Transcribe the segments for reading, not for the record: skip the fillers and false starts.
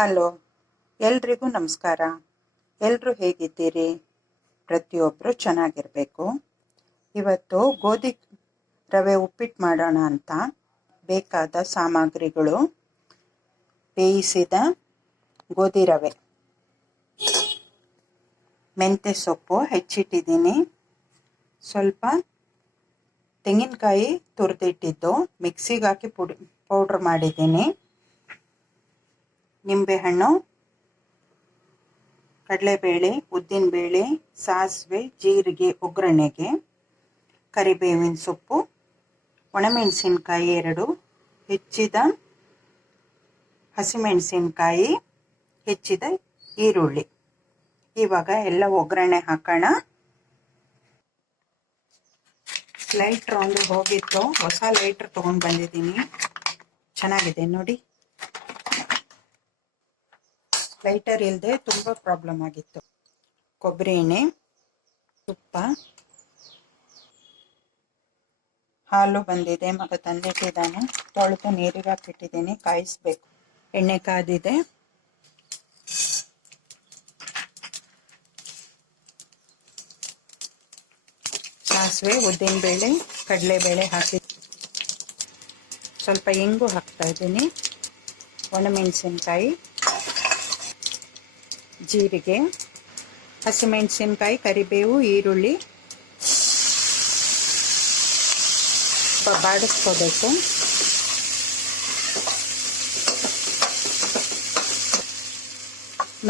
Hello, ಎಲ್ರಿಗೂ ನಮಸ್ಕಾರ. ಎಲ್ಲರೂ ಹೇಗಿದ್ದೀರಿ? ಪ್ರತಿಯೊಬ್ಬರು ಚೆನ್ನಾಗಿರಬೇಕು. ಇವತ್ತು ಗೋಧಿ ರವೆ ಉಪ್ಪಿಟ್ಟು ಮಾಡೋಣ ಅಂತ ಬೇಕಾದ ಸಾಮಗ್ರಿಗಳು: ಬೇಯಿಸಿದ ಗೋಧಿ ರವೆ, ಮೆಂತ್ಯ ಸೊಪ್ಪು ಹೆಚ್ಚಿಟ್ಟಿದ್ದೀನಿ, ಸ್ವಲ್ಪ ತೆಂಗಿನಕಾಯಿ ತುರಿದಿಟ್ಟಿದ್ದು ಮಿಕ್ಸಿಗೆ ಹಾಕಿ ಪೌಡ್ರ್ ಮಾಡಿದ್ದೀನಿ, ನಿಂಬೆಹಣ್ಣು, ಕಡಲೆಬೇಳೆ, ಉದ್ದಿನಬೇಳೆ, ಸಾಸಿವೆ, ಜೀರಿಗೆ ಒಗ್ಗರಣೆಗೆ, ಕರಿಬೇವಿನ ಸೊಪ್ಪು, ಒಣಮೆಣಸಿನ್ಕಾಯಿ 2, ಹೆಚ್ಚಿದ ಹಸಿಮೆಣಸಿನ್ಕಾಯಿ, ಹೆಚ್ಚಿದ ಈರುಳ್ಳಿ. ಇವಾಗ ಎಲ್ಲ ಒಗ್ಗರಣೆ ಹಾಕೋಣ. ಲೈಟ್ರ್ ಒಂದು ಹೋಗಿತ್ತು, ಹೊಸ ಲೈಟ್ರ್ ತೊಗೊಂಡು ಬಂದಿದ್ದೀನಿ, ಚೆನ್ನಾಗಿದೆ ನೋಡಿ. ಲೈಟರ್ ಇಲ್ಲದೆ ತುಂಬ ಪ್ರಾಬ್ಲಮ್ ಆಗಿತ್ತು. ಕೊಬ್ಬರಿ ಎಣ್ಣೆ, ತುಪ್ಪ, ಹಾಲು ಬಂದಿದೆ, ಮಗ ತಂದಿಟ್ಟಿದ್ದಾನೆ, ತೊಳೆದು ನೀರಿಗೆ ಹಾಕಿಟ್ಟಿದ್ದೀನಿ, ಕಾಯಿಸ್ಬೇಕು. ಎಣ್ಣೆ ಕಾದಿದೆ, ಸಾಸಿವೆ, ಉದ್ದಿನಬೇಳೆ, ಕಡಲೆಬೇಳೆ ಹಾಕಿ, ಸ್ವಲ್ಪ ಇಂಗು ಹಾಕ್ತಾ ಇದ್ದೀನಿ, ಒಣಮೆಣಸಿನ್ಕಾಯಿ, ಜೀರಿಗೆ, ಹಸಿಮೆಣಸಿನ್ಕಾಯಿ, ಕರಿಬೇವು, ಈರುಳ್ಳಿ ಬಾಡಿಸ್ಕೋಬೇಕು.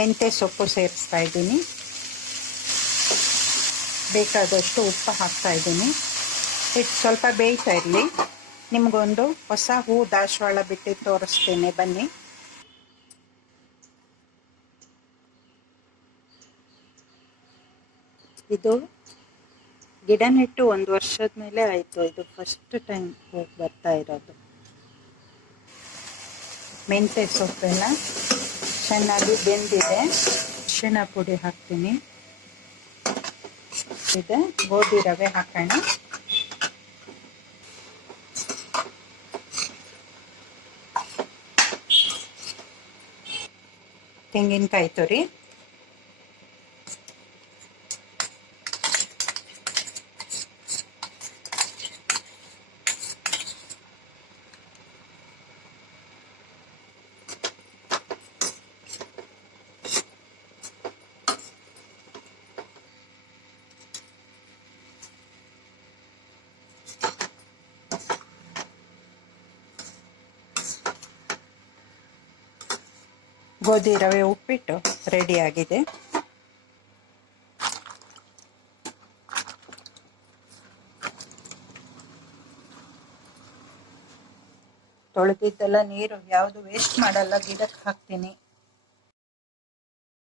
ಮೆಂತ್ಯ ಸೊಪ್ಪು ಸೇರಿಸ್ತಾ ಇದ್ದೀನಿ, ಬೇಕಾದಷ್ಟು ಉಪ್ಪು ಹಾಕ್ತಾ ಇದ್ದೀನಿ. ಇದು ಸ್ವಲ್ಪ ಬೇಯ್ತಾ ಇರಲಿ. ನಿಮಗೊಂದು ಹೊಸ ಹೂ ದಾಸವಾಳ ಬಿಟ್ಟು ತೋರಿಸ್ತೇನೆ, ಬನ್ನಿ. ಇದು ಗಿಡ ನೆಟ್ಟು 1 ವರ್ಷದ ಮೇಲೆ ಆಯಿತು. ಇದು ಫಸ್ಟ್ ಟೈಮ್ ಹೋಗಿ ಬರ್ತಾ ಇರೋದು. ಮೆಂತ್ಯ ಸೊಪ್ಪೆಲ್ಲ ಚೆನ್ನಾಗಿ ಬೆಂದಿದೆ. ಅರಿಶಿಣ ಪುಡಿ ಹಾಕ್ತೀನಿ. ಇದೆ ಗೋಧಿ ರವೆ ಹಾಕೋಣ. ತೆಂಗಿನಕಾಯಿ ತುರಿ, ಗೋಧಿ ರವೆ ಉಪ್ಪಿಟ್ಟು ರೆಡಿಯಾಗಿದೆ. ತೊಳೆದಿದ್ದೆಲ್ಲ ನೀರು ಯಾವುದು ವೇಸ್ಟ್ ಮಾಡಲ್ಲ, ಗಿಡಕ್ಕೆ ಹಾಕ್ತೀನಿ.